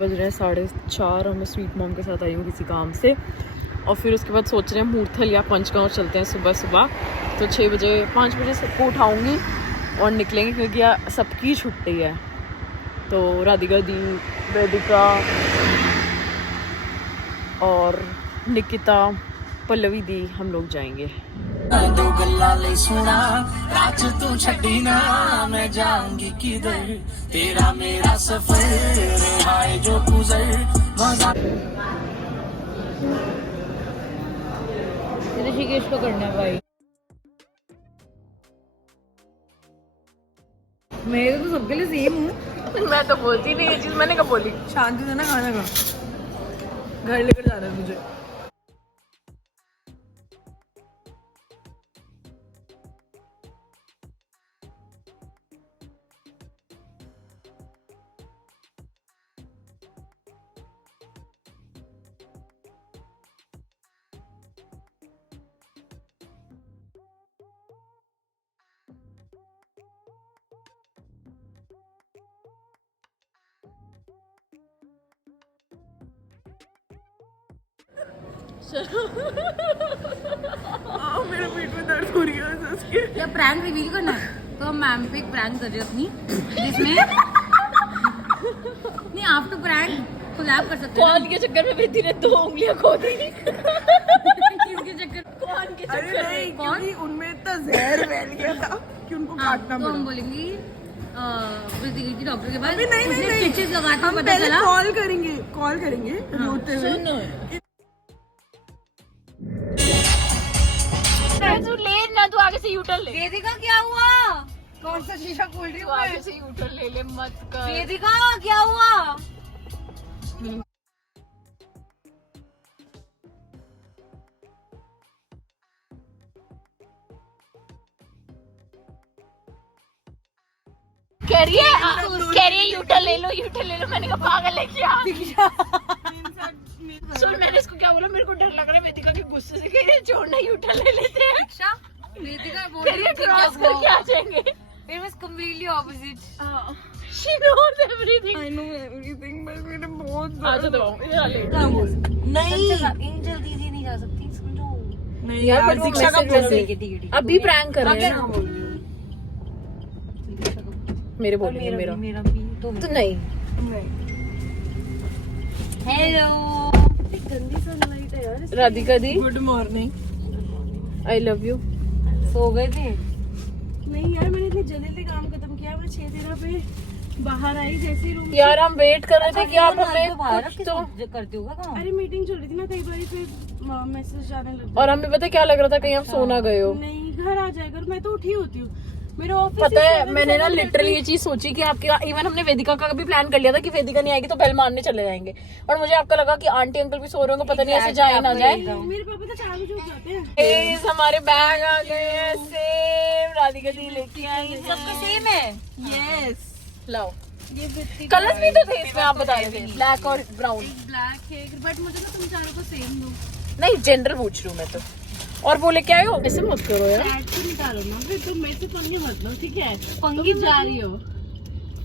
बज रहे हैं 4:30। और मैं स्वीट मॉम के साथ आई हूँ किसी काम से, और फिर उसके बाद सोच रहे हैं मूर्थल या पंचगांव चलते हैं सुबह सुबह। तो 6 बजे 5 बजे सबको उठाऊँगी और निकलेंगे, क्योंकि सबकी छुट्टी है। तो राधिका दी, वेदिका और निकिता, पल्लवी दी, हम लोग जाएंगे। दो गल्ला ले सुना रात तू छड़ी ना, मैं जाऊंगी किधर तेरा मेरा सफर आए जो गुजर मजा। ऋषिकेश को करना है भाई। मैं तो सबके लिए सेम हूँ। मैं तो बोलती नहीं ये चीज़, मैंने कब बोली। शांति से ना खाना खा, घर लेकर जाना है मुझे। मेरे पेट में दर्द हो रही है उसके। क्या प्रैंक रिवील करना है तो हम मैम पे एक प्रैंक कर रहे हैं अपनी, जिसमें नहीं आफ्टर प्रैंक कोलैब कर सकते हैं। कौन के चक्कर में वृद्धि ने 2 उंगलियां खो दी? किसके चक्कर? कौन के अरे चक्कर नहीं, में? क्योंकि उनमें इतना जहर फैल गया था कि उनको काटना तो पड़ा। हम बोलेंगी वृद्धि गई थी डॉक्टर के पास। अभी नहीं नहीं नहीं, स्टिचेस लगाते हम पता पहले चला। कॉल करेंगे रोते हुए। तू ले ना, तू आगे से यूटर्न ले। वेदिका क्या हुआ? कौन सा शीशा खोल रही तू आगे से यूटर्न ले ले, मत कर। वेदिका क्या हुआ? कह रही है यूटर्न ले लो। मैंने कहा पागल है क्या? सुन, मैंने इसको क्या बोला, मेरे को डर लग रहा है वेदिका के गुस्से से। कह रही है छोड़ना, यूटर्न ले लेते हैं। वेदिका बोल कह रही है क्रॉस करके आ जाएंगे। It was completely opposite. She knows everything. I know everything, but मेरे बहुत आजा दबाओ, इधर आ ले। नहीं एंजल दीदी नहीं जा सकती, समझो। नहीं यार, यार, पर वो दीक्षा का मैसेज बोल वैसे- ठीक है। अभी प्रैंक कर रहे हैं हाँ, ना। बोल रही हूँ। मेरे बोलेंगे मेरा मेरा भी तो नहीं। हेलो। गंदी सनलाइट है यार। Radhika di, good morning. I love you. सो गए थे? नहीं यार, मैंने इतनी जल्दी काम खत्म किया। मैं 6:13 पे बाहर आई, जैसे रूम। यार हम वेट कर रहे थे कि आप हमें कुछ तो। करते होगा काम। अरे मीटिंग चल रही थी ना, कई बार फिर मैसेज जाने लग और हमें पता क्या लग रहा था, कहीं आप सो ना गए हो। नहीं, घर आ जाएगा। मैं तो उठी होती हूँ, मेरा ऑफिस। पता है, मैंने ना लिटरली ये चीज सोची कि आपके, इवन हमने वेदिका का भी प्लान कर लिया था कि वेदिका नहीं आएगी तो बेल मारने चले जाएंगे। और मुझे आपका लगा कि आंटी अंकल भी सो रहे होंगे, पता नहीं ऐसे जाए ना जाए। मेरे पापा तो 4 बजे उठ जाते हैं। Guys, हमारे बैग आ गए हैं सेम। राधिका दी लेके आई हैं। सबका सेम है। यस, लाओ, ये कलर्स भी तो थे इसमें, आप बता रहे थे ब्लैक और ब्राउन। ब्लैक है, बट मुझे ना तुम चारों को सेम दो। नहीं, जनरल पूछ रही हूँ मैं तो। और वो लेके आए हो? ऐसे मत करो यार। फ्लैट से निकालो ना, फिर तुम मेरे से पंगे मत लो, ठीक है? पंगी जा रही हो,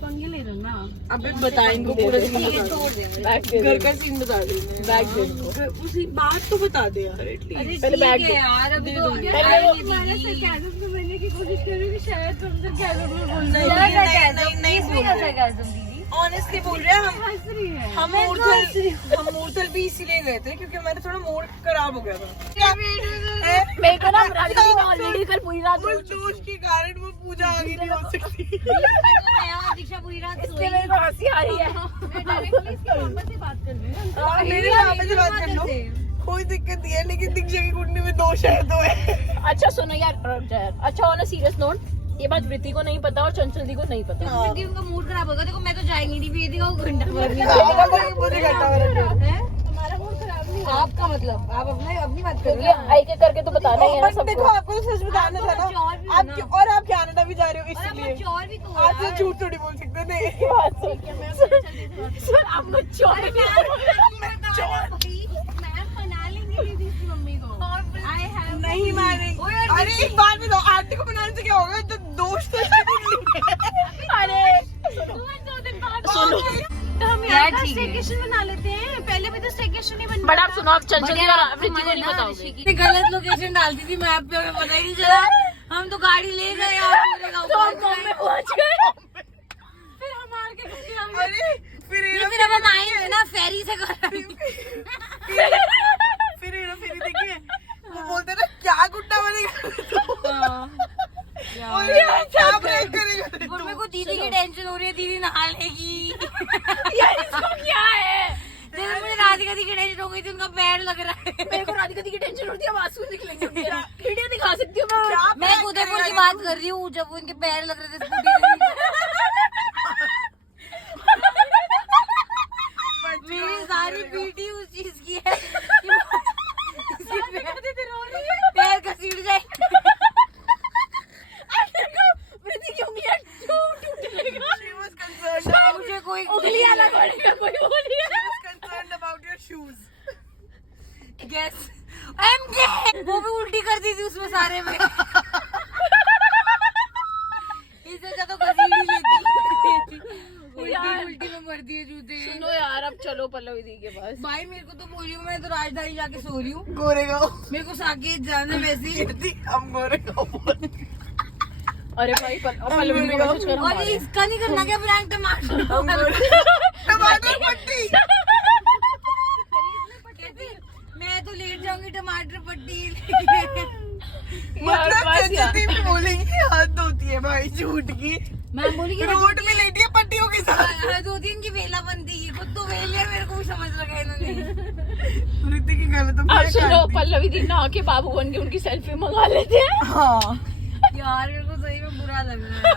पंगे ले लो ना। अबे बता इनको पूरा बैग दे घर का सीन बता दे। बैग दे इनको। उसी बात तो बता दे यार एटलीस्ट। अरे पहले ठीक बैग है दे। यार, अभी तो पहले वो- तुम्हारे sarcasm को मैंने की कोशिश कर रही हूँ कि शायद तुम sarcasm में बोल रहे नहीं बोल रहे दीदी। ऑनेस्टली बोल रहे हैं हम। हंस रही है। हम मूर्थल भी इसीलिए गए थे क्योंकि हमारा थोड़ा मूड खराब हो गया था। मेरे को ना राधिका दी ऑलरेडी कल पूरी रात उस जोश के कारण वो पूजा आगे नहीं हो सकती। दीक्षा पूरी रात इसलिए मेरे को हंसी आ रही है। मेरे पापा से बात कर लो, कोई दिक्कत नहीं है, लेकिन दीक्षा की कुंडली में 2 शहद है। अच्छा सुनो यार, अच्छा ऑन अ सीरियस नोट, ये बात वृत्ति को नहीं पता और चंचल दी को नहीं पता। क्योंकि उनका मूड खराब होगा। देखो मैं तो जाएंगी नहीं, वेदिका को घंटा भर नहीं मुझे घंटा भर है। आपका मतलब आप अपनी बात कर क्योंकि एक एक करके तो बताना ही है ना देखो, सबको। आपको तो सच बताना था ना। आप कनाडा भी जा रहे हो इसलिए और भी तो आप तो झूठ थोड़ी बोल सकते। नहीं, सर आप मच्योर मैम बना लेंगे दीदी की मम्मी को। नहीं मारेंगे। अरे एक बात बताओ, आंटी को बनाने से क्या होगा? तो दोस्त अरे सुनो, यार स्टेकेशन बना लेते हैं, पहले भी तो स्टेकेशन ही बना। बट आप सुनो, आप चंचली और अवृत्ति को नहीं बताओगे। गलत लोकेशन डालती थी मैप पे, हमें पता ही नहीं चला। हम तो गाड़ी ले गए और तो हम बॉम्बे पहुंच गए। फिर हम हार के अरे फिर अब हम आए ना फेरी से फिर देखिए वो बोलते ना क्या गुड्डा बनेगा और क्या ब्रेक करेगा। मेरे को दीदी की टेंशन हो रही है, दीदी नहा लेगी। यार इसको क्या है? जैसे मुझे राधिका दी की टेंशन हो गई थी, उनका पैर लग रहा है। मेरे को राधिका दी की टेंशन होती है, अब आंसू निकलेंगे उनके। वीडियो दिखा सकती हूँ मैं। मैं उदयपुर की बात कर रही हूँ, जब उनके पैर लग रहे थे स्कूटी। मेरी सारी पीटी उस चीज की है, पैर घसीट जाए। मुझे कोई उंगलियां ना पड़ेगा, कोई वो नहीं है। concerned about your shoes. Gas वो भी उल्टी कर दी थी उसमें सारे में। इससे ज्यादा घसीट ही लेती। उल्टी में मर दिए जूते। सुनो यार, अब चलो पल्लवी दी के पास। भाई मेरे को तो बोली मैं तो राजधानी जाके सो रही हूँ। गोरेगांव मेरे को साकेत जाना वैसे ही। हम गोरेगांव। अरे भाई पल्लवी दी को कुछ करो। और ये इसका नहीं करना क्या प्रैंक टमाटर? टमाटर पट्टी। मैं तो लेट जाऊंगी टमाटर पट्टी। मतलब चंचल भी बोलेंगी हद होती है भाई झूठ की। मैं बोली कि रोड में लेटी है पट्टियों के साथ। 2-3 की वेला बनती है, खुद तो वेल है, मेरे को भी समझ लगा इन्होंने। ऋतिक की गलत तो अब सुनो, पल्लवी दी नहा के बाबू बन के उनकी सेल्फी मंगा लेते हैं। हाँ यार मेरे को सही में बुरा लग रहा है।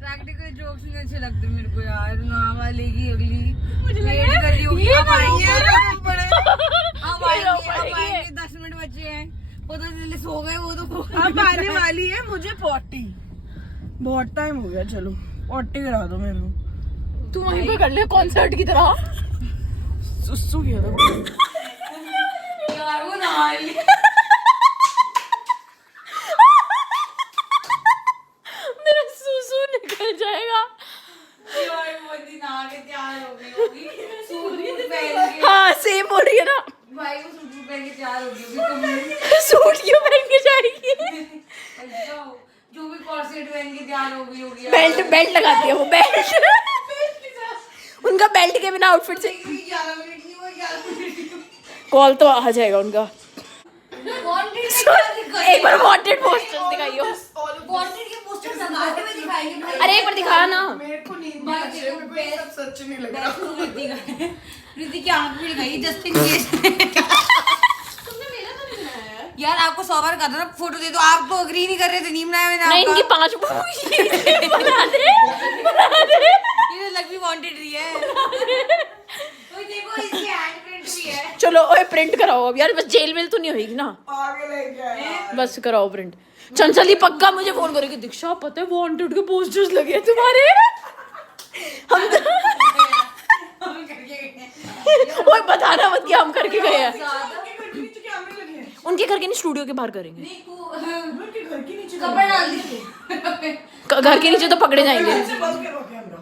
प्रैक्टिकल जोक्स नहीं अच्छे लगते मेरे को यार। नहावा लेगी अगली, वेट कर रही होगी। अब आएंगे 10 मिनट बचे हैं, पता चले सो गए वो तो। अब आने वाली है मुझे 40। बहुत टाइम हो गया, चलो 40 करा दो मेरे को। तू वहीं पे कर ले कॉन्सर्ट की तरह। सुसु किया था यार वो नहा लिया। मेरा सूसू निकल जाएगा। यार वो दिन आगे तैयार हो गई होगी, सूट पहन के। हाँ सेम बोल रही है ना। भाई वो सूट पहन के तैयार हो गई होगी। सूट क्यों पहन के जाएगी? जो भी कॉर्सेट पहन के तैयार हो गई होगी। बेल्ट लगाती है वो, बेल्ट। उनका बेल्ट के बिना आउटफिट से 11 मिनट नहीं हुआ, 11 मिनट। कॉल तो आ जाएगा उनका। एक बार वांटेड पोस्टर दिखाइयो। वांटेड के पोस्टर लगाते हुए दिखाएंगे भाई। अरे एक बार दिखा ना। मेरे को नींद नहीं आ रही है, मेरे को सब सच नहीं लग रहा। प्रीति की आंख भी दिखाई जस्ट इन केस। यार आपको 100 बार कहा था ना फोटो दे दो, आप तो अग्री नहीं कर रहे थे। नीम बनाया मैंने नहीं, इनकी 5 बना दे। ये लग भी वांटेड रही है। ओए देखो इसकी हैंडप्रिंट भी है। चलो ओए प्रिंट कराओ अब यार, बस जेल वेल तो नहीं होगी ना। आगे लेके आया। बस कराओ प्रिंट। चंचली पक्का मुझे फोन करेगी, दीक्षा पता है वांटेड के पोस्टर्स लगे हैं तुम्हारे। हम ओए बताना मत कि हम करके गए हैं। उनके घर के नहीं, स्टूडियो के बाहर करेंगे। कपड़ा डाल दीजिए। घर के नीचे तो पकड़े जाएंगे। बंद करो कैमरा।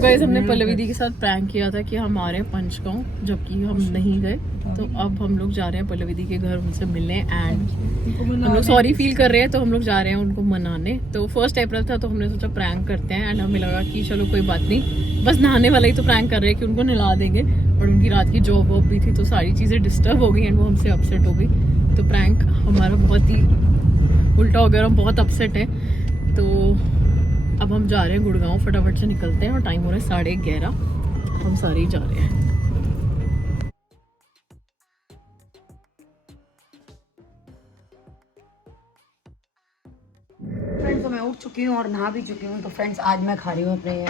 गाइस हमने पल्लवी दी के साथ प्रैंक किया था कि हम आ रहे हैं पंचगांव, जबकि हम नहीं गए। तो अब हम लोग जा रहे हैं पल्लवी दी के घर उनसे मिलने एंड हम लोग सॉरी फील कर रहे हैं, तो हम लोग जा रहे हैं उनको मनाने। तो 1 अप्रैल था तो हमने सोचा प्रैंक करते हैं एंड हमें लगा कि चलो कोई बात नहीं, बस नहाने वाला ही तो प्रैंक कर रहे हैं कि उनको नहला देंगे। पर उनकी रात की जॉब वॉब भी थी तो सारी चीज़ें डिस्टर्ब हो गई एंड वो हमसे अपसेट हो गई। तो प्रैंक हमारा बहुत ही उल्टा हो गया और हम बहुत अपसेट हैं। तो अब हम जा रहे हैं गुड़गांव, फटाफट से निकलते हैं और टाइम हो रहा है 11:30। हम सारे ही जा रहे हैं। फ्रेंड्स तो मैं उठ चुकी हूँ और नहा भी चुकी हूँ। तो फ्रेंड्स आज मैं खा रही हूँ अपने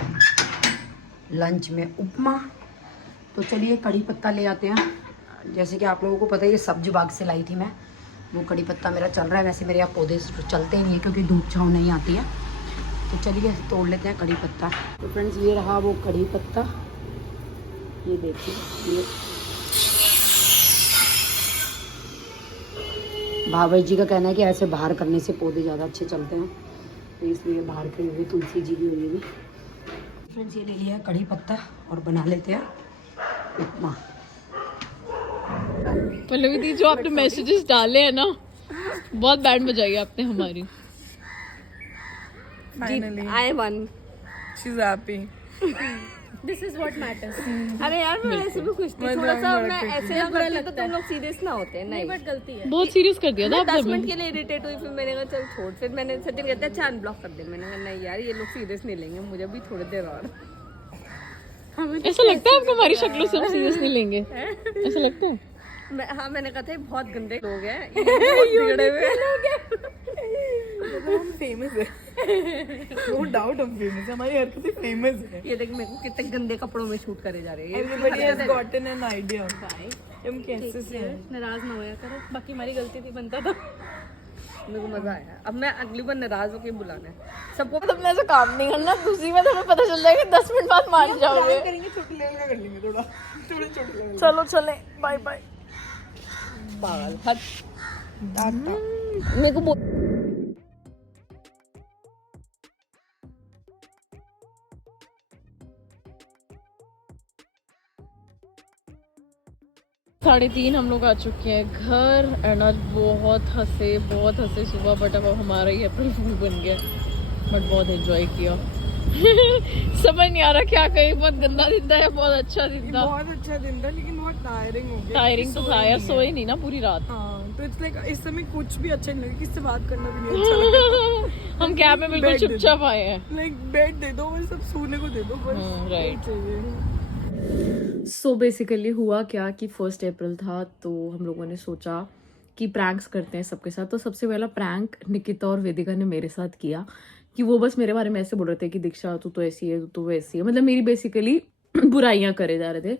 लंच में उपमा। तो चलिए कड़ी पत्ता ले आते हैं। जैसे कि आप लोगों को पता है ये सब्जी बाग से लाई थी मैं, वो कड़ी पत्ता मेरा चल रहा है। वैसे मेरे यहाँ पौधे चलते ही नहीं है क्योंकि धूप छाँव नहीं आती है। तो चलिए तोड़ लेते हैं कड़ी पत्ता। तो फ्रेंड्स ये रहा वो कड़ी पत्ता, ये देखिए। ये भाभी जी का कहना है कि ऐसे बाहर करने से पौधे ज़्यादा अच्छे चलते हैं, तो इसलिए बाहर करी हुई तुलसी जी की हुई भी। फ्रेंड्स ये ले लिया है कड़ी पत्ता और बना लेते हैं उपमा। पल्लवी दी, जो आपने मैसेजेस डाले हैं ना, बहुत बैंड बजाई आपने हमारी। Finally, I won. she's happy. This is what matters. अरे यार मैं ऐसे भी खुश थी, थोड़ा सा मैं ऐसे ना करती तो तुम लोग सीरियस ना होते। नहीं बट गलती है, बहुत सीरियस कर दिया था मैं 10 आपने। मिनट के लिए इरिटेट हुई, फिर मैंने कहा चल छोड़। फिर मैंने सचिन कहते अच्छा अनब्लॉक कर दे, मैंने कहा नहीं यार ये लोग सीरियस नहीं लेंगे, मुझे भी थोड़ी देर और। ऐसा लगता है आपको हमारी शक्लों से हम सीरियस नहीं लेंगे? ऐसा लगता है? हाँ मैंने कहा था ये बहुत गंदे लोग हैं, ये बहुत बिगड़े हुए लोग हैं। हम फेमस है, नो डाउट हम फेमस है, हमारी हरकतें फेमस है। ये देख मेरे को कितने गंदे कपड़ों में शूट करे जा रहे हैं। Everybody has gotten an idea. हम कैसे से हैं? नाराज ना होया करो, बाकी हमारी गलती थी, बनता था। मेरे को मजा आया। अब मैं अगली बार नाराज होके बुलाना है सबको। तुमने ऐसा काम नहीं करना, दूसरी बार हमें पता चल जाएगा 10 मिनट बाद मान जाओगे। करेंगे छोटे लेवल का, कर लेंगे थोड़ा छोटे लेवल। चलो चले, बाय बाय। पागल हद। मेरे को 3:30 हम लोग आ चुके हैं घर। एंड आज बहुत हंसे सुबह, बट अब हमारा ही अप्रैल फूल बन गया, बट बहुत एंजॉय किया। समझ नहीं आ रहा क्या कहीं, बहुत गंदा दिन था या बहुत अच्छा दिन था। बहुत अच्छा दिन था लेकिन बहुत टायरिंग हो गया। टायरिंग तो था यार, सोए नहीं ना पूरी रात। हाँ, तो इट्स लाइक इस समय कुछ भी अच्छा नहीं लगा, किससे बात करना भी नहीं अच्छा लगा। हम कैब में बिल्कुल चुपचाप आए हैं। लाइक बेड दे दो, बस सब सोने को दे दो, बस राइट। चाहिए। सो बेसिकली हुआ क्या कि 1 अप्रैल था, तो हम लोगों ने सोचा कि प्रैंक्स करते हैं सबके साथ। तो सबसे पहला प्रैंक निकिता और वेदिका ने मेरे साथ किया कि वो बस मेरे बारे में ऐसे बोल रहे थे कि दीक्षा तू तो ऐसी है, तू तो वैसी है, मतलब मेरी बेसिकली बुराइयां करे जा रहे थे।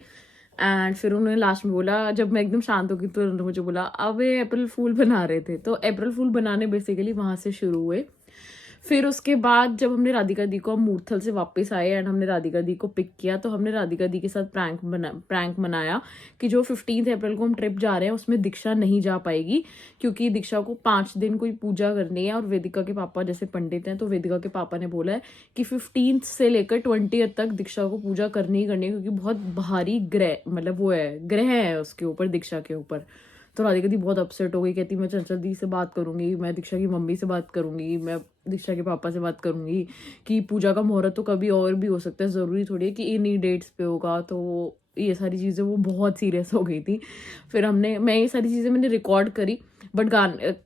एंड फिर उन्होंने लास्ट में बोला, जब मैं एकदम शांत हो गई तो उन्होंने मुझे बोला अब अप्रैल फूल बना रहे थे। तो अप्रैल फूल बनाने बेसिकली वहां से शुरू हुए। फिर उसके बाद जब हमने राधिका दी को, हम मूर्थल से वापस आए एंड हमने राधिका दी को पिक किया, तो हमने राधिका दी के साथ प्रैंक मनाया कि जो 15 अप्रैल को हम ट्रिप जा रहे हैं उसमें दीक्षा नहीं जा पाएगी, क्योंकि दीक्षा को 5 दिन कोई पूजा करनी है। और वेदिका के पापा जैसे पंडित हैं, तो वेदिका के पापा ने बोला है कि 15 से लेकर 20 तक दीक्षा को पूजा करनी ही करनी है, क्योंकि बहुत भारी ग्रह, मतलब वो है ग्रह है उसके ऊपर, दीक्षा के ऊपर। तो राधिका दी बहुत अपसेट हो गई, कहती मैं चंचल दी से बात करूंगी, मैं दीक्षा की मम्मी से बात करूंगी, मैं दीक्षा के पापा से बात करूंगी कि पूजा का मुहूर्त तो कभी और भी हो सकता है, ज़रूरी थोड़ी है कि इन्हीं डेट्स पे होगा। तो ये सारी चीज़ें वो बहुत सीरियस हो गई थी। फिर मैं ये सारी चीज़ें मैंने रिकॉर्ड करी, बट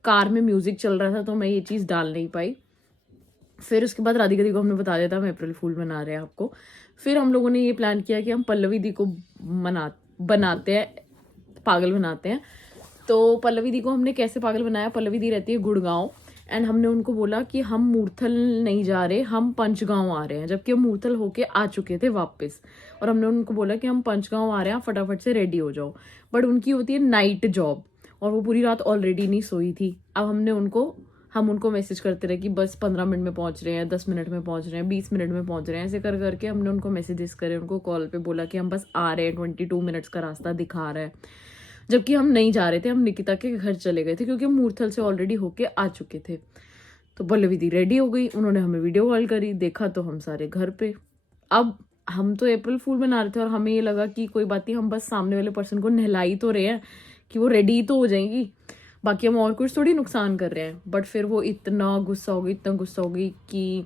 कार में म्यूज़िक चल रहा था तो मैं ये चीज़ डाल नहीं पाई। फिर उसके बाद राधिका दी को हमने बता दिया था हम अप्रैल फूल मना रहे हैं आपको। फिर हम लोगों ने ये प्लान किया कि हम पल्लवी दी को बनाते हैं, पागल बनाते हैं। तो पल्लवी दी को हमने कैसे पागल बनाया, पल्लवी दी रहती है गुड़गांव, एंड हमने उनको बोला कि हम मूर्थल नहीं जा रहे, हम पंचगांव आ रहे हैं, जबकि हम मूर्थल होके आ चुके थे वापस। और हमने उनको बोला कि हम पंचगांव आ रहे हैं, फटाफट से रेडी हो जाओ। बट उनकी होती है नाइट जॉब और वो पूरी रात ऑलरेडी नहीं सोई थी। अब हम उनको मैसेज करते रहे कि बस 15 मिनट में पहुंच रहे हैं, 10 मिनट में पहुंच रहे हैं, 20 मिनट में पहुंच रहे हैं, ऐसे कर करके हमने उनको मैसेजेस करे, उनको कॉल पे बोला कि हम बस आ रहे हैं, 22 मिनट्स का रास्ता दिखा रहा है, जबकि हम नहीं जा रहे थे, हम निकिता के घर चले गए थे क्योंकि हम मूर्थल से ऑलरेडी होके आ चुके थे। तो पल्लवी दी रेडी हो गई, उन्होंने हमें वीडियो कॉल करी, देखा तो हम सारे घर पे। अब हम तो अप्रैल फूल बना रहे थे और हमें ये लगा कि कोई बात नहीं, हम बस सामने वाले पर्सन को नहलाई तो रहे हैं कि वो रेडी तो हो जाएंगी, बाकी हम और कुछ थोड़ी नुकसान कर रहे हैं। बट फिर वो इतना गुस्सा हो गई कि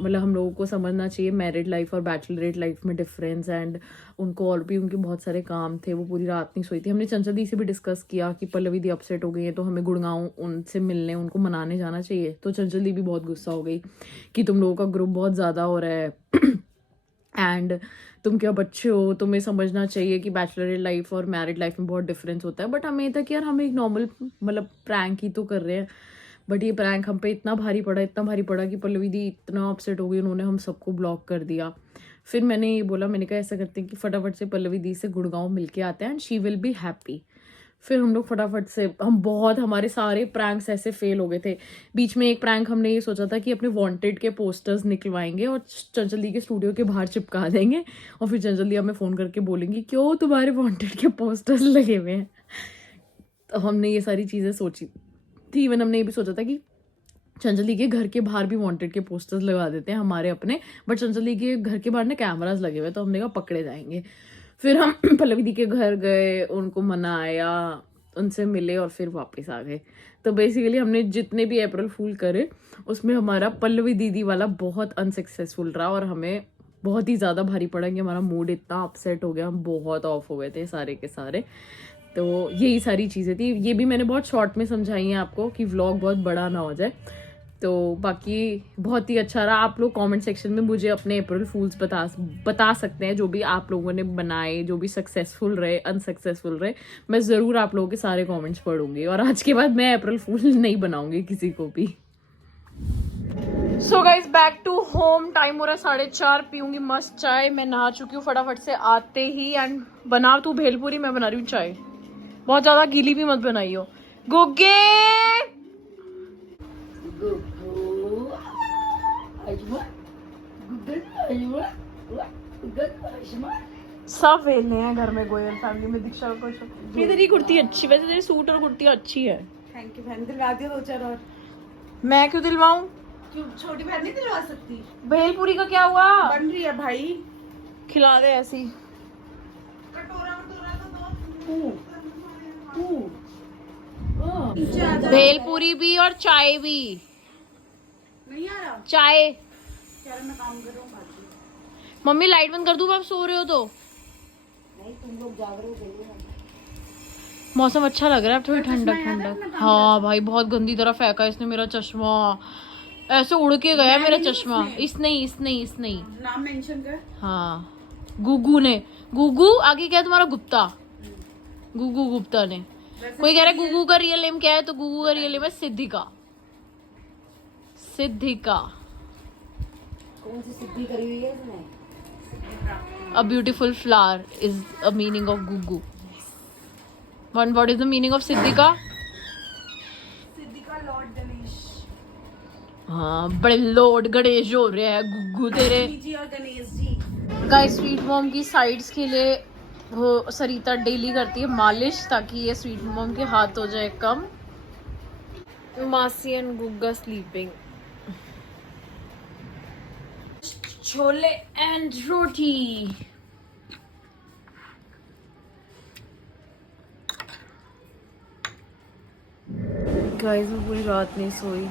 मतलब हम लोगों को समझना चाहिए मैरिड लाइफ और बैचलरेट लाइफ में डिफरेंस। एंड उनको और भी उनके बहुत सारे काम थे, वो पूरी रात नहीं सोई थी। हमने चंचल दी से भी डिस्कस किया कि पल्लवी दी अपसेट हो गई है तो हमें गुड़गांव उनसे मिलने, उनको मनाने जाना चाहिए। तो चंचल दी भी बहुत गुस्सा हो गई कि तुम लोगों का ग्रुप बहुत ज़्यादा हो रहा है एंड तुम क्या बच्चे हो, तुम्हें समझना चाहिए कि बैचलरेट लाइफ और मैरिड लाइफ में बहुत डिफरेंस होता है। बट हमें ये था कि यार हम एक नॉर्मल मतलब प्रैंक ही तो कर रहे हैं, बट ये प्रैंक हम पे इतना भारी पड़ा कि पल्लवी दी इतना अपसेट हो गई, उन्होंने हम सबको ब्लॉक कर दिया। फिर मैंने ये बोला, मैंने कहा ऐसा करते हैं कि फटाफट से पल्लवी दी से गुड़गांव मिलके आते हैं and she will be happy. फिर हम लोग फटाफट से, हमारे सारे प्रैंक्स ऐसे फेल हो गए थे। बीच में एक प्रैंक हमने ये सोचा था कि अपने वांटेड के पोस्टर्स निकलवाएंगे और चंचल दी के स्टूडियो के बाहर चिपका देंगे और फिर चंचल दी हमें फ़ोन करके बोलेंगी क्यों तुम्हारे वांटेड के पोस्टर्स लगे हुए हैं। तो हमने ये सारी चीज़ें सोची थी। इवन हमने ये भी सोचा था कि चंचल दी के घर के बाहर भी वांटेड के पोस्टर्स लगा देते हैं हमारे अपने, बट चंचल दी के घर के बाहर ना कैमरास लगे हुए, तो हमने कहा पकड़े जाएंगे। फिर हम पल्लवी दी के घर गए, उनको मनाया, उनसे मिले और फिर वापस आ गए। तो बेसिकली हमने जितने भी अप्रैल फूल करे उसमें हमारा पल्लवी दीदी वाला बहुत अनसक्सेसफुल रहा और हमें बहुत ही ज़्यादा भारी पड़ा कि हमारा मूड इतना अपसेट हो गया, हम बहुत ऑफ हो गए थे सारे के सारे। तो यही सारी चीज़ें थी, ये भी मैंने बहुत शॉर्ट में समझाई हैं आपको कि व्लॉग बहुत बड़ा ना हो जाए। तो बाकी बहुत ही अच्छा रहा। आप लोग कमेंट सेक्शन में मुझे अपने अप्रैल फूल्स बता सकते हैं, जो भी आप लोगों ने बनाए, जो भी सक्सेसफुल रहे, अनसक्सेसफुल रहे, मैं ज़रूर आप लोगों के सारे कमेंट्स पढ़ूंगी और आज के बाद मैं अप्रैल फूल नहीं बनाऊंगी किसी को भी। So guys back to home, time हो रहा है 4:30, पीऊंगी मस्त चाय। मैं नहा चुकी हूँ फटाफट से आते ही, एंड बना तू भेलपुरी, मैं बना रही हूँ चाय। बहुत ज़्यादा गीली भी मत बनाई हो गुग्गे। सब वेलने हैं घर में गोयल फैमिली में। दीक्षा को तेरी कुर्ती अच्छी, वैसे तेरी सूट और कुर्ती अच्छी है। थैंक यू बहन, दिलवा दिया 2-4 और। मैं क्यों दिलवाऊं? क्यों छोटी बहन नहीं दिलवा सकती? भेलपुरी का क्या हुआ? बन रही है भाई, खिला दे ऐसी। कटोरा तो भेलपुरी भी और चाय भी। नहीं आ रहा चाय यार, मैं काम कर रहा हूँ। मम्मी लाइट बंद कर दूँ आप सो रहे हो तो? नहीं, तुम लोग जाग रहे हो। मौसम अच्छा लग रहा है, अब थोड़ी ठंडक ठंडक। हाँ भाई बहुत गंदी तरह फेंका इसने मेरा चश्मा, ऐसे उड़ के गया मेरा चश्मा। इसने ही नाम मेंशन कर। हाँ गुगू ने। गुगू आगे क्या है तुम्हारा? गुप्ता। गुगू गुप्ता ने। कोई कह रहा है गुगू का रियल नेम क्या है, तो गुगू का रियल नेम है सिद्धिका। सिद्धिका कौन सी सिद्धि करी हुई है इसने? A beautiful flower is a meaning of Gugu. And what is the meaning of Siddhika? Siddhika Lord Ganesh हाँ बड़े लॉर्ड गणेश हो रहे हैं गुग्गू तेरे। जी और Ganesh ji. Guys sweet mom की साइड्स के लिए वो सरिता डेली करती है मालिश, ताकि ये स्वीट मॉम के हाथ हो जाए कम। मासी and Gugga sleeping. Chole and roti. Guys मैं पूरी रात नहीं सोई,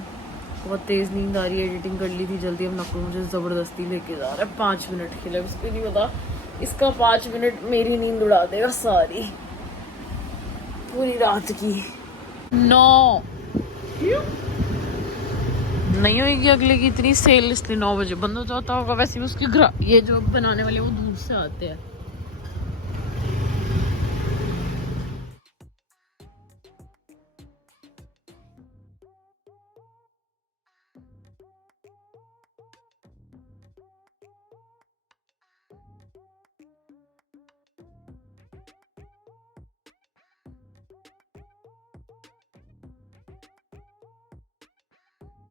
बहुत तेज़ नींद आ रही है। एडिटिंग कर ली थी जल्दी, अब नकल मुझे ज़बरदस्ती लेके जा रहा है 5 मिनट के लिए। इसको नहीं पता इसका 5 मिनट मेरी नींद उड़ा देगा सारी पूरी रात की। 9 नहीं होगी अगले की इतनी सेल, इसलिए 9 बजे बंद हो जाता होगा। वैसे भी उसके ये जो बनाने वाले वो दूर से आते हैं।